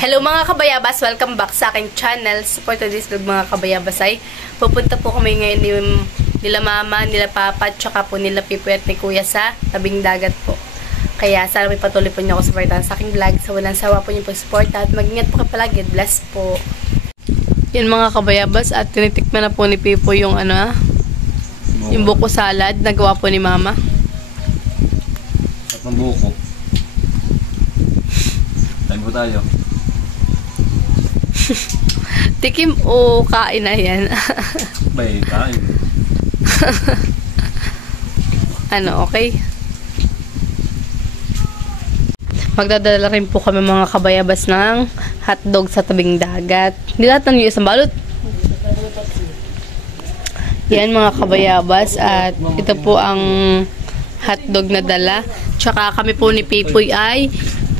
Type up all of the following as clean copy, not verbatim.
Hello mga kabayabas, welcome back sa aking channel. For today's vlog mga kabayabas ay pupunta po kami ngayon nila mama, nila papa, tsaka po nila Pipoy at ni kuya sa tabing dagat po. Kaya sana may patuloy po niyo ako supportahan sa aking vlog. Sa walang sawa po niyo po support at mag-ingat po kayo palagi. Bless po. Yan mga kabayabas at tinitikman na po ni Pipoy yung yung buko salad na gawa po ni mama. At ng buko. Tayo tayo. Tikim o kain na yan? Bay, kain. Okay? Magdadala rin po kami mga kabayabas ng hotdog sa tabing dagat. Nilatan niyo isang balot. Yan mga kabayabas at ito po ang hotdog na dala. Tsaka kami po ni Pipoy ay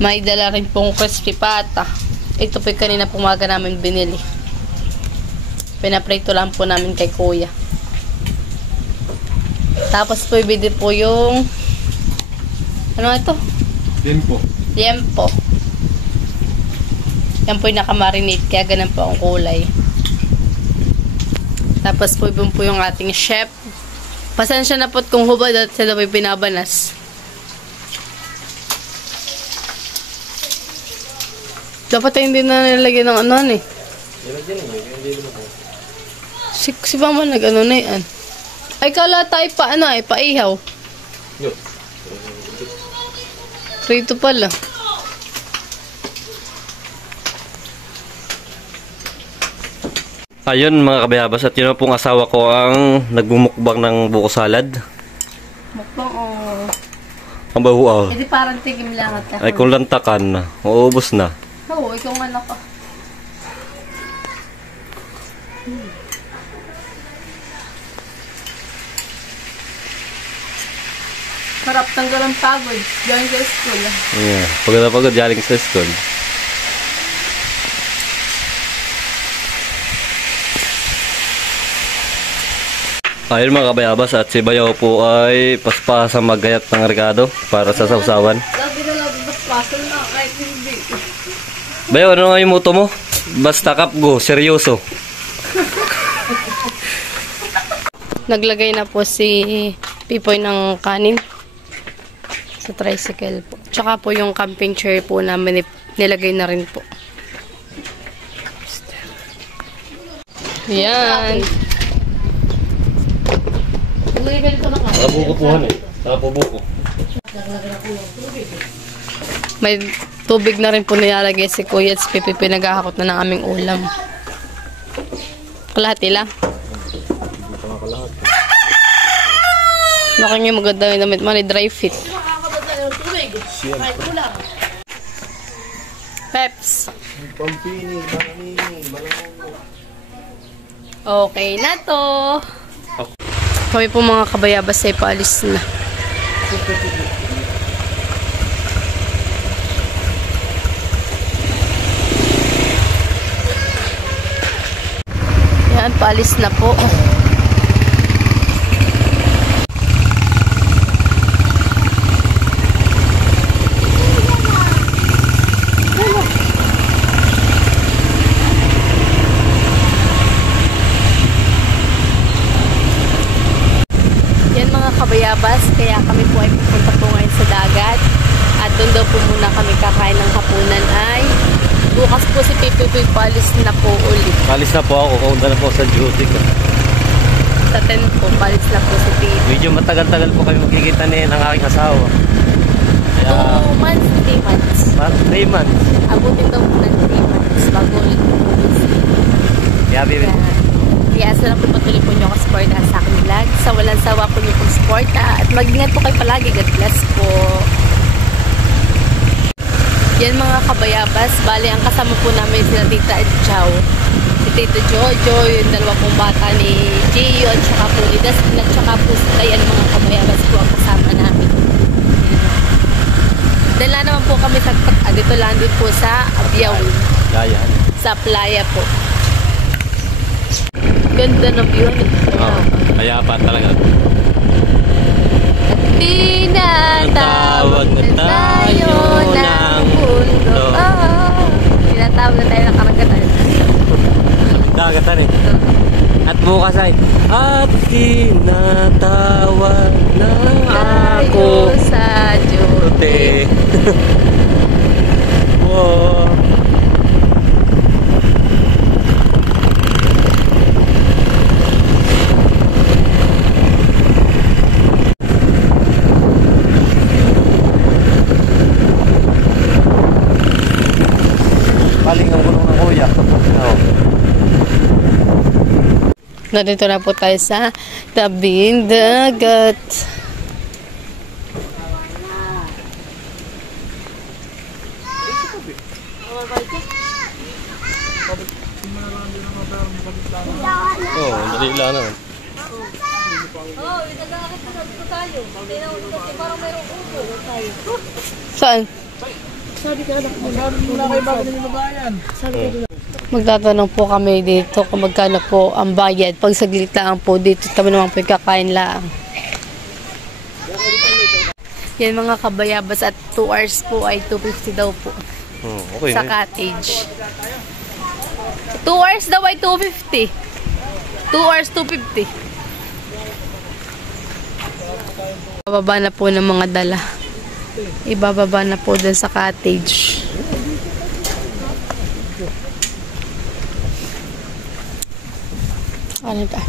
may dala rin pong crispy pata. Ito po kanina pumaga namin binili. Pinaprito lang po namin kay kuya. Tapos po ibili po yung ito? Liempo. Liempo. Yan po yung nakamarinate kaya ganun po ang kulay. Tapos po ibon po yung ating chef. Pasensya na po kung hubad at sila po yung pinabanas. Dapat ay hindi na nilagyan ng eh. Si Mama nag-ano na yan. Ay kala tayo paihaw. Rito pala. Ayun mga kabayabas at yun na pong asawa ko ang nagbumukbang ng buko salad. Mukbang Ang bahuaw. Hindi parang tigim lang at Ay kung lantakan na, uubos na. Oo, ikaw nga naka. Harap tanggal ang pagod. Galing sa school. Yeah, pagod na pagod, galing sa school. Ayun mga kabayabas at si Bayaw po ay paspasa maggayat ng regado para sa sausawan. Lagi na lagi paspasa na kahit hindi. Bayaw, ano nga yung moto mo? Basta kapgo, seryoso. Naglagay na po si Pipoy ng kanin sa tricycle po. Tsaka po yung camping chair po namin nilagay na rin po. Yan. Nakabuko po Nakabuko. May tubig na rin po nilalagay si Kuya at si Pipi. Pinaghahakot na ng aming ulam. Kalahati lang. Nakanya maganda yung damit man, dry fit. Peps. Okay na to. Kami po mga kabayabas ay paalis na. Yan, paalis na po. Kabayabas, kaya kami po ay pupunta po ngayon sa dagat at doon daw po muna kami kakain ng hapunan ay bukas po si Pipi palis na po ulit. Palis na po ako, kaunta na po sa duty ko. Sa 10 po, palis na po si Pipi. Medyo matagal-tagal po kami magkikita ng aking asawa. 2 months, 3 months. 3 months. Abutin daw po ng 3 months bago ulit po. Kaya sana po patuloy po nyo support sa aking vlog. Sa walang sawa po nyo pong support at mag-ingat po kayo palagi. God bless po. Yan mga kabayabas. Bali, ang kasama po namin sila Tita at Chow. Si Tito Jojo, yung dalawa pong bata ni Gio at saka po ni Dustin at saka po si Tayan mga kabayabas po ang kasama namin. Dala naman po kami sa dito lang din po sa Abyaw. Sa playa po. Ganda na view. Kaya pa talaga. Tinatawag na tayo ng Oo. Tinatawag na tayo ng karagatan. Dagatan eh. At bukas ay, at tinatawag na ako. Tayo sa Tute. Wow. Paling ang gulong ng kuya. Oo. Narito na po tayo sa tabing dagat. Oo, dali lang naman. Saan? Magtatanong po kami dito kung magkano po ang bayad. Pag saglit lang po dito, kami naman po kakain lang. Yan mga kabayabas at 2 hours po ay 250 daw po Okay. sa cottage. 2 hours daw ay 250. 2 hours 250. Bababa na po ng mga dala. Ibababa na po dun sa cottage. Ano ka?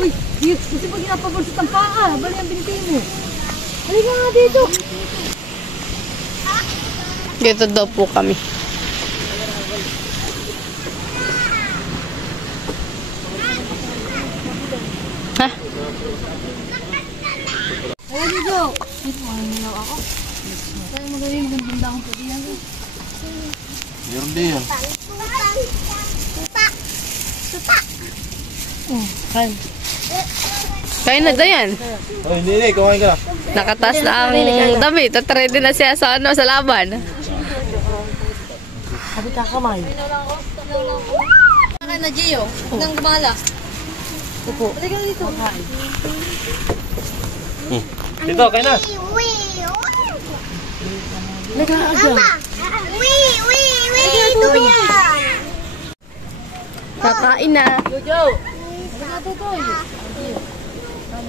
Uy, kasi pag ginapabulsot ang paa, bali ang binti mo. Halika nga dito. Dito daw po kami. Ha? Halika dito. Dito, ano ako? Kaya magaling maganda akong puti yan. Meron din yan. Kain. Kain na dayan. Oh, hindi, kumain ka na. Nakatas na ang damit. At ready na siya sa sa laban. Sabi ka kamay. Kain na, Gio. Nang gumala. Opo. Halika dito. Dito, kain na. Halika nga dyan. Kakain na. Jojo. Halika dito.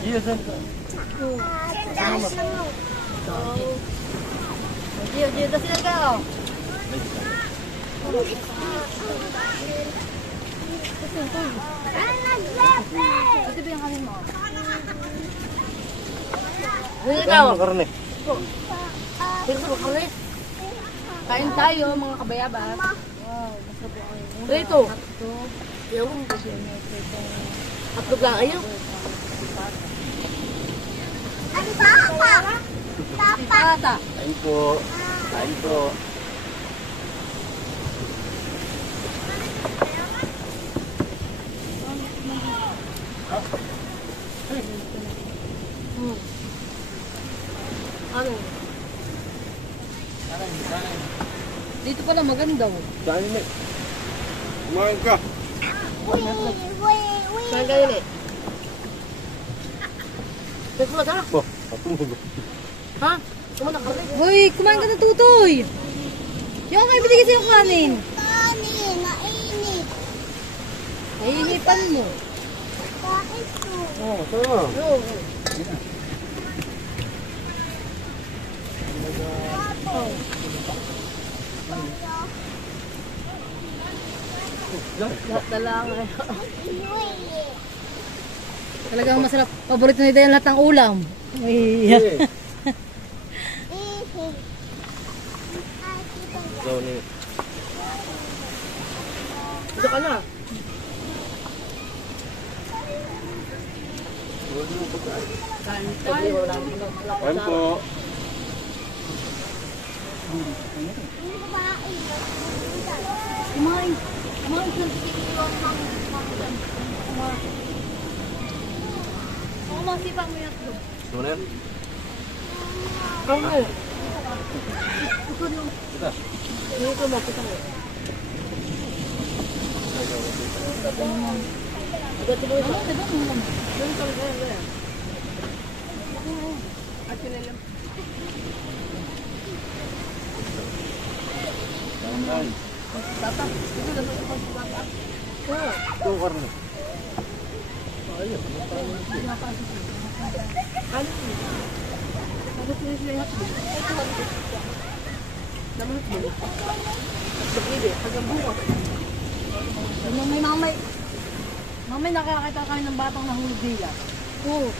Yes, Gio, dasi na ka. Ito ba yung kanin mo? Halika ka. karne. Kain tayo mga kabayabas. Rito. Hotdog lang ayaw. Pata. Kain po. Kain po. Ano? Dito pala maganda. Kain na. Kumain ka. Saan ka yun eh? Dito na ka. Oh, patulog. Ha? Hoy, kumain ka na tutoy. Yung kayo binigay sa'yo kanin. Kanin, mainit. Nahihinipan mo. Bakit po? Oh, tama. Oo. Lahat na lang. Talagang masarap. Paborito ni Dayan lahat ng ulam. Ay. So, ni... Ito ka na. Kain po. Kumain. Kumain ka. Ako masipang mo yan. Sunan? Kumain. Dito mo, kita mo. Mamay nakakita kami ng batang nahulog nila. Oo.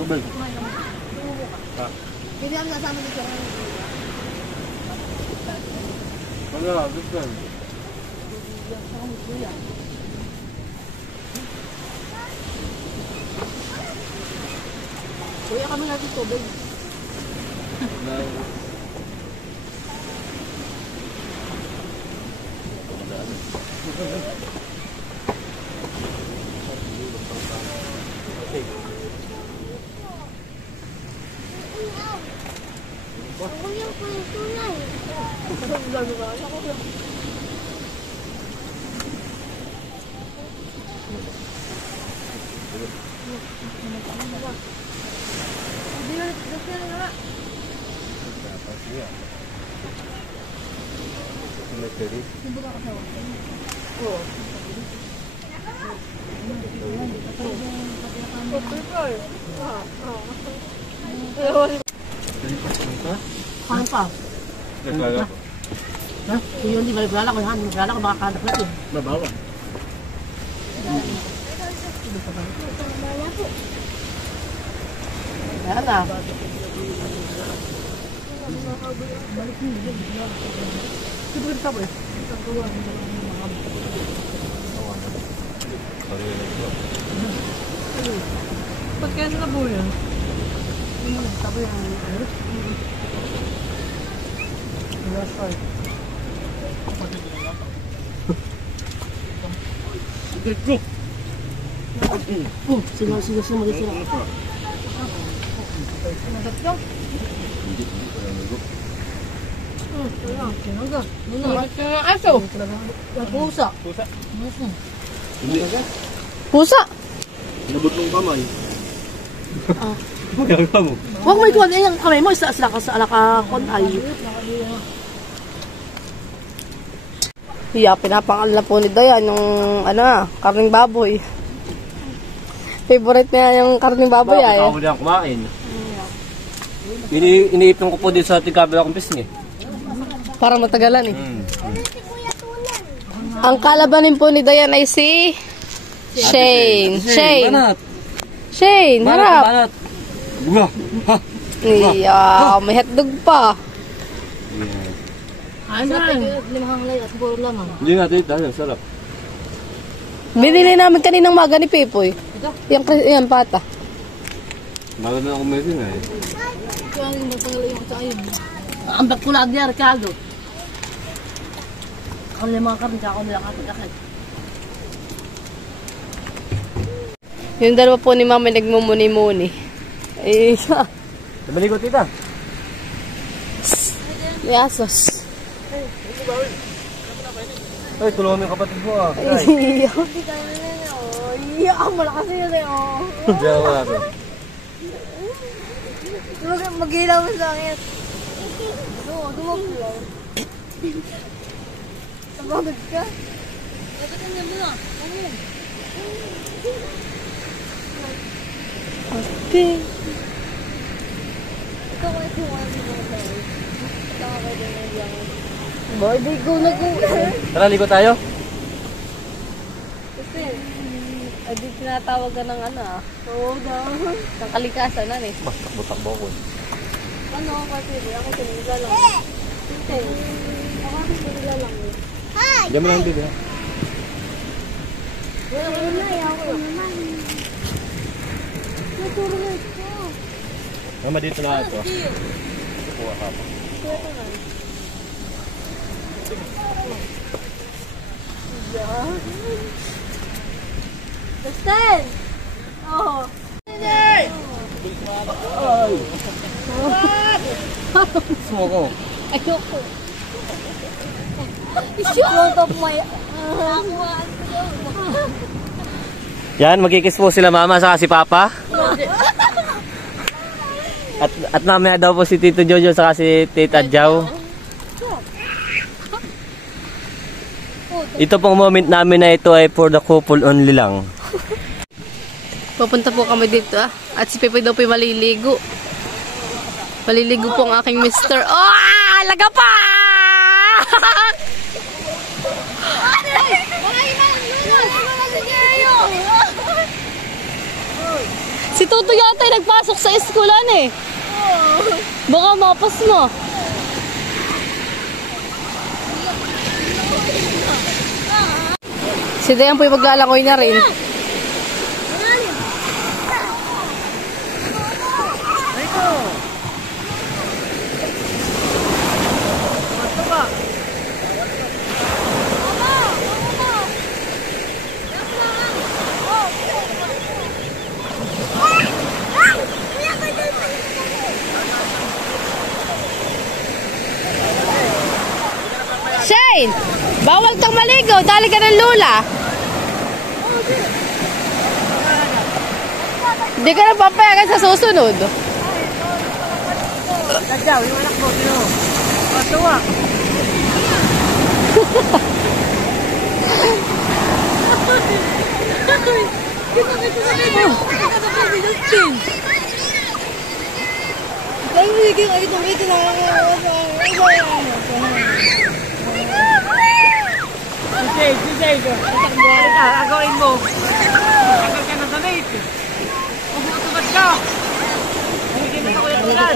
Tubig. Hindi ako nasama dito. Wala, gusto. Kuya kami natin tubig. Ako yung tunay. Kain pa. Ha? Kuya, hindi malagala ko yan. Malagala ko makakanak natin. Babawa. Yan na. Sibig ka ba eh? Ba't kaya sa labo yan? Sabi yan. Sorry. Sinaw mag-isira. Sinagat ka? Sinagat. Sinagat ka nga aso. Pusa. Pusa? Pusa? Nabot mong kamay. Magagawa mo. Huwag mo ikuhan eh, ang kamay mo, isa ka sa alaka-konay. Hiya, pinapangal na po ni Dayan yung, karning baboy. Favorite niya yung karning baboy ay. Ako din kumain. Iniipon ko po din sa tigabila kong pisngi. Para matagalan eh. Si Kuya Tunan. Ang kalabanin po ni Dayan ay si Shane. Shane. Banat. Shane, harap. Banat. Buga. Ha. Iya, may hotdog pa. Ay na. Limang lay at buo lamang. Hindi natin ito. Sarap. Binili namin kaninang maga ni Pepoy. Yan pata. Bago na ako mesin eh. Kaya yung matanggal yung sa ayun. Ang bakulag niya, Ricardo. Ako limang karni, ako nila kapit-akit. Yung dalawa po ni Mama nagmumuni-muni. Eh, Nabalik ko tita. yasos. Ay, tulungan mo yung kapatid mo ah. Iya. Hindi ka na na. Iya, ang malakas yun eh, oh. Diyan ako natin. Mag-ilaw mo sa akin. Dumapulaw. Sabagod ka. Okay. Ikaw ay tuwan mo ba? Ikaw ay tuwan mo. Boy, di go na go. Tara, ligo tayo. Kasi, di tinatawag ka ng Oo daw. Ng kalikasan na eh. Mas takbo-takbo ako. Ano ako kasi, ako tinigla lang. Ako tinigla lang. Hi! Diyan mo lang dito. Mama, dito na ako. Kukuha ka pa. Dustin! Oh. Gusto ko. Ayoko. Shut up my... Yan, magkikis po sila mama sa si papa. At mamaya daw po si Tito Jojo saka si Tita Jau. Ito pong moment namin na ito ay for the couple only lang. Pupunta po kami dito At si Pepe daw po maliligo. Maliligo po ang aking mister. Oh! Alaga pa! Si Tuto yata ay nagpasok sa eskulan eh. Baka mapas mo. Si Dayan po yung maglalakoy na rin. Shane! Bawal kang maligo, dali ka ng lula. Hindi ka na papayagan sa susunod. Tadyaw, yung anak mo, sino? Matuwa. Dahil hindi kayo ito na Agawin mo. Tagal ka na sa date. Magbutubat ka. Hindi na ako yung ulan.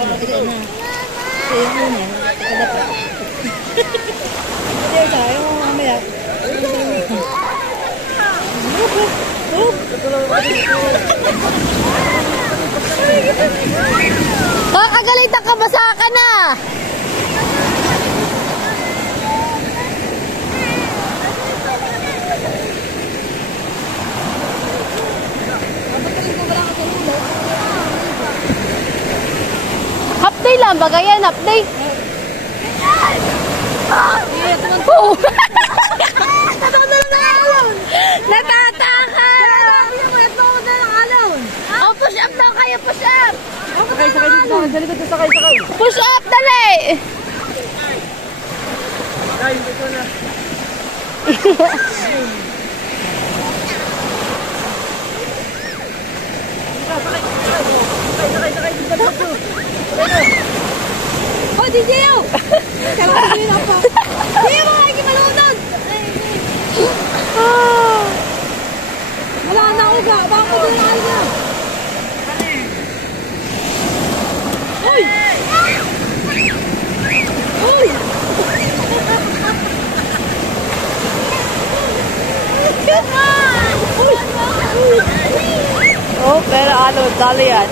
Hindi tayo, mamaya. Kakagalitan ka, basa ka na! Half day lang, bagay yan, half day. Oh! Natatakot! Oh, push up lang kayo, push up! Sakay dito. Sa likod na sakay. Push up, dali! Sakay, ito na. Oh, di Gio! Kailangan ko yun ako. Gio, mga hindi malunod! Wala na ako ba? Baka ko din ako na. Uy! Uy! Oh, pero ano, dali yan.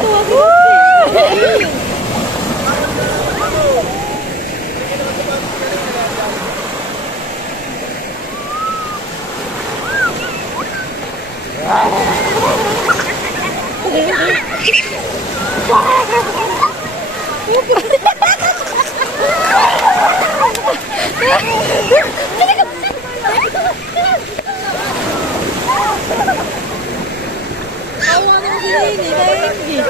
Tawa na din eh, nainggit.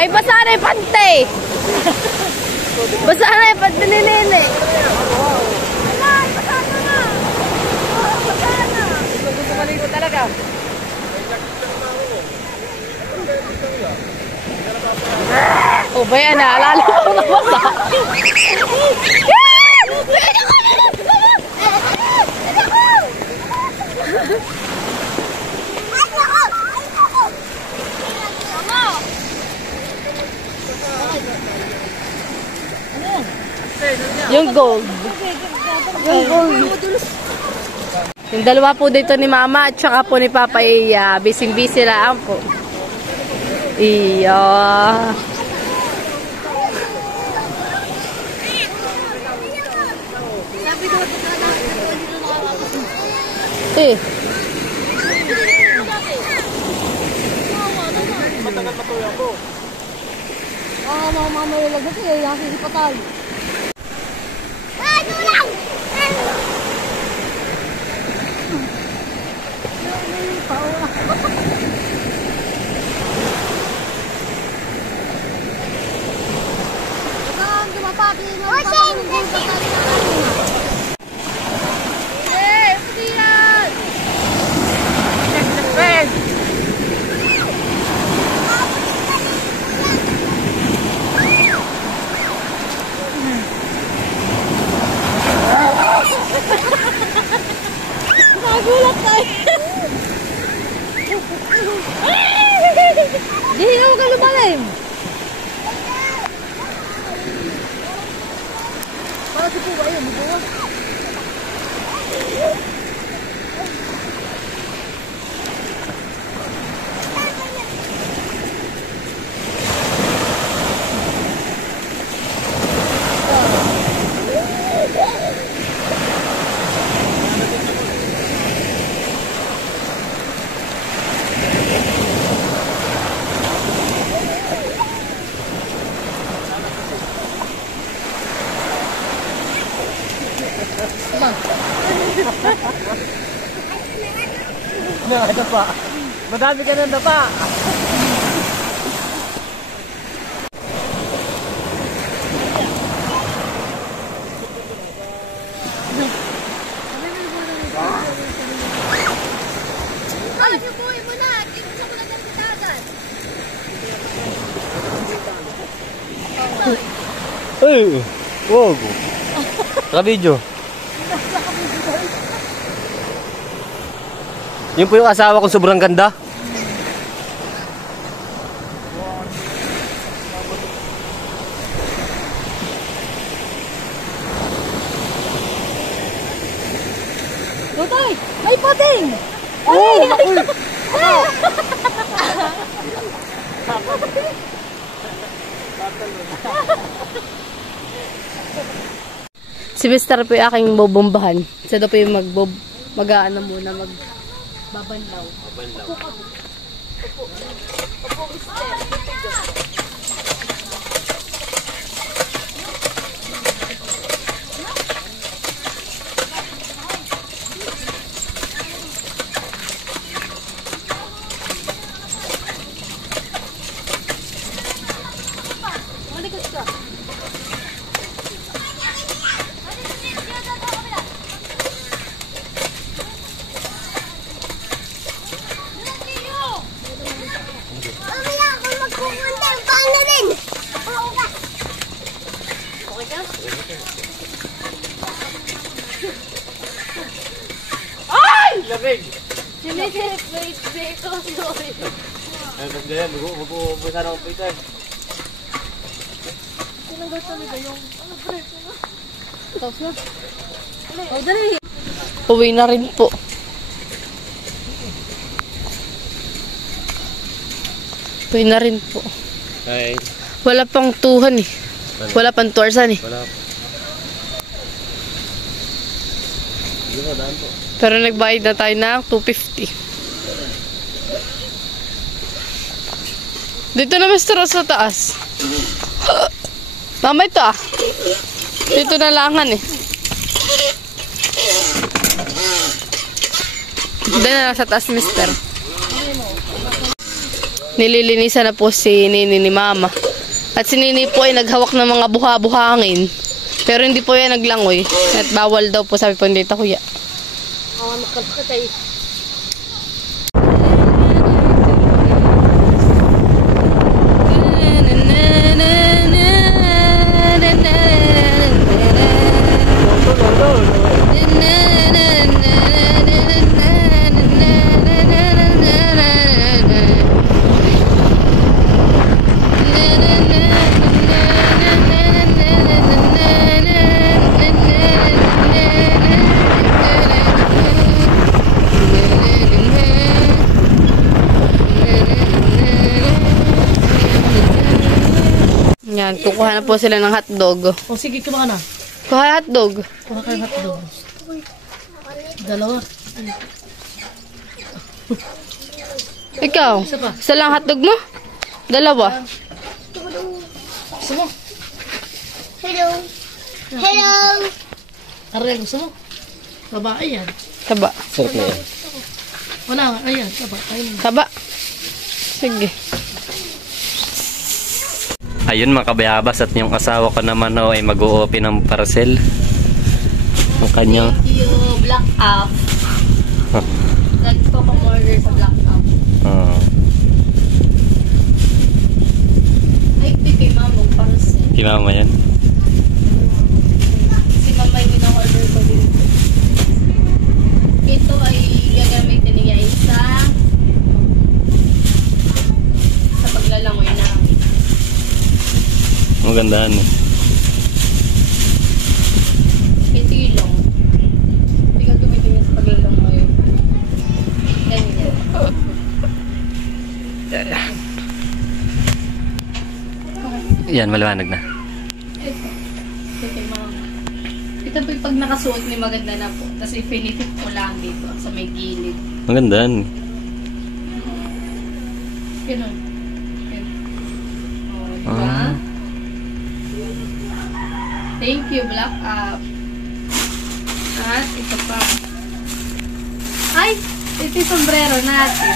Ay, basa na yung pante! Basa na yung pante ni Nene. Gusto maligo talaga. Oh, ba yan, naalala ko na basa. Yung gold. Yung gold. Yung dalawa po dito ni Mama at saka po ni Papa ay busy-busy lang po. Iya. Eh. Matagal patuloy ako. Mga mamalagay kasi yakin ipatay. Nagulat tayo. Di ako ka lumalim. Para si Puba yun, di ba? Dapa. Madami ka ng dapa. Ay, wag. Naka-video. Yun po yung asawa kong sobrang ganda. Tutoy! Ay, puting! Ay! Si Mr. po yung aking bobombahan. Siya daw po yung mag-aano muna, magbabanlaw. Lamig. Wait, sorry. Ay, mas ganyan, mag-uubusan akong pitan. Tapos na. Oh, dali. Uwi na rin po. Uwi na rin po. Ay, Wala pang tuhan eh. Wala pang tuwarsan eh. wala. Hindi mo, daan po. Pero nagbayad na tayo ng 250. Dito na Mr. sa taas. Mama ito ah. Dito na langan eh. Dito na lang sa taas Mr. Nililinisan na po si Nini ni Mama. At si Nini po ay naghawak ng mga buha-buhangin. Pero hindi po yan naglangoy. At bawal daw po sabi po dito kuya. Magkakatay. Kukuha na po sila ng hotdog. O sige, kumain na. Kuha hotdog. Kuha kayo hotdog. Dalawa. Ikaw, Isa pa. isa lang hotdog mo? Dalawa. Gusto mo? Hello. Hello. Ariel, gusto mo? Babae yan. Taba. Sarap na yan. Wala nga, ayan. Babae. Taba. Sige. Ayun mga kabayabas, at yung asawa ko naman ay mag-o-open ng parcel. Ang kanyang... Thank you, Black Up. Huh. Lagi po akong order sa Black Up. Ay, kay Mama, parcel. Si mama yan. Si Mama yung in-order ko din. Ito ay gagamitin niya sa paglalangoy na. Magandaan eh. Ito yung long. Hindi ka gamitin niya sa paglalangoy. Ganyan. Yan, maliwanag na. Ito. Ito kay Mama. Ito po yung pag nakasuot ni maganda na po. Tapos i-filipit ko lang dito sa may gilid. Magandaan. Ganun. Ganun. Oh, diba? Ah. Thank you, Black Up. At ito pa. Ay! Ito yung sombrero natin.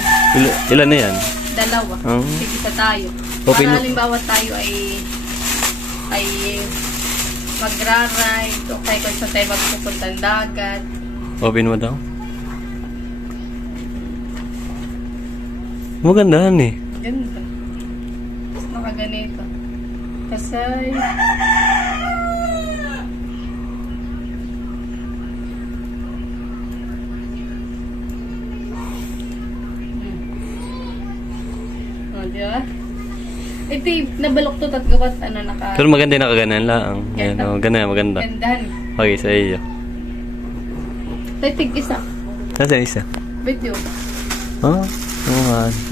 Ilan na yan? Dalawa. Oh. Sige sa tayo. Open Para mo. halimbawa tayo ay magra-ride o kaya kung saan tayo magpupuntang dagat. Open mo daw. Magandaan eh. Ganda. Tapos nakaganito. Kasi diba? Ito yung nabaloktot at gawas naka... Pero maganda yung nakaganan lang. Yan, Ganda. maganda, maganda. Gandahan. Okay, sa iyo. Tig isa. Nasa isa? Video. Oh,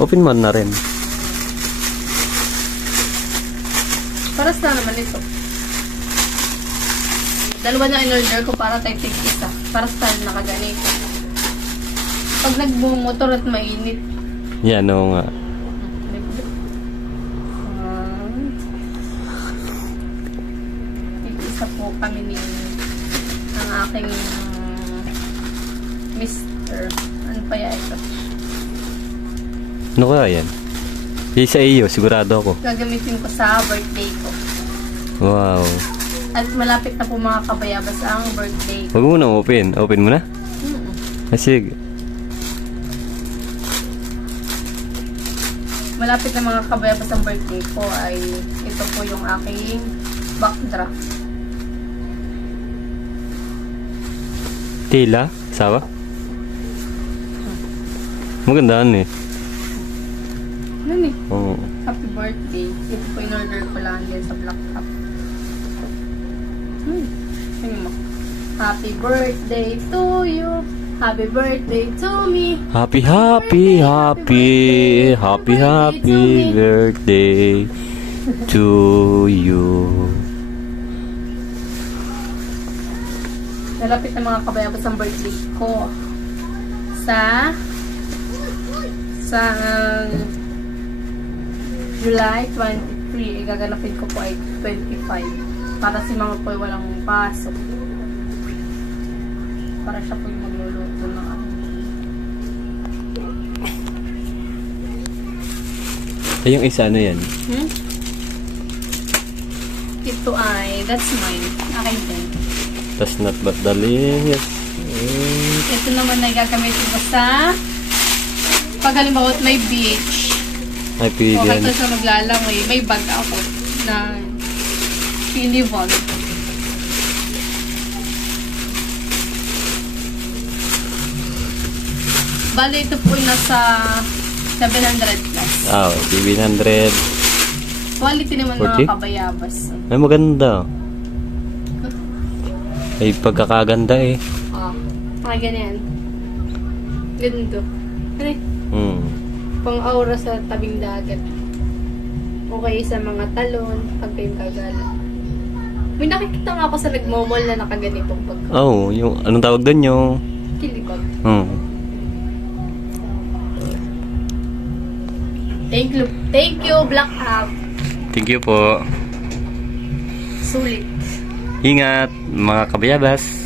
open mo na rin. Paras na naman ito. Dalawa na in-order ko para tayo tig isa. Para style nakaganito. Pag nagbumotor at mainit. Yan, oo nga. Isa po kami ni ang aking Mr. Ano pa yan ito? Ano kaya yan? Yung sa iyo, sigurado ako. Gagamitin ko sa birthday ko. Wow. At malapit na po mga kabayabas ang birthday ko. Huwag mo na open. Open mo na? Sige. Malapit na mga kabayabas ang birthday ko ay ito po yung aking backdrop. Tila? Sawa? Magandaan eh. Ano eh? Oo. Happy birthday. Ito po in-order ko lang din sa Black Cup. Tingin mo. Happy birthday to you. Happy birthday to me. Happy, happy, happy, happy, happy birthday to you. Nalapit na mga kabayabas ang birthday ko. Sa July 23, igaganapin ko po ay 25. Para si mama po ay walang pasok. Para siya po yung magluluto ng ano. Ay, yung isa ano yan? Ito ay, that's mine. Akin din. Tas not but darling. Yes. Ito naman ay gagamitin ko sa pag halimbawa at may beach. Ay, pwede O yan. kahit sa maglalangoy, may bag ako na Univon. Bale, ito po ay nasa 700 plus. Ah, 700. Quality naman 40? mga kabayabas. Ay, maganda. Ay, pagkakaganda eh. Mga ganyan. Ganito. Ano eh? Hmm. Pang aura sa tabing dagat. Okay sa mga talon, pag kayong kagala. May nakikita nga ako sa nagmamall na nakaganitong pag Oh, yung anong tawag doon yung... kilibag. Oh. Thank you, Black App. Thank you po. Sulit. Ingat, mga kabayabas.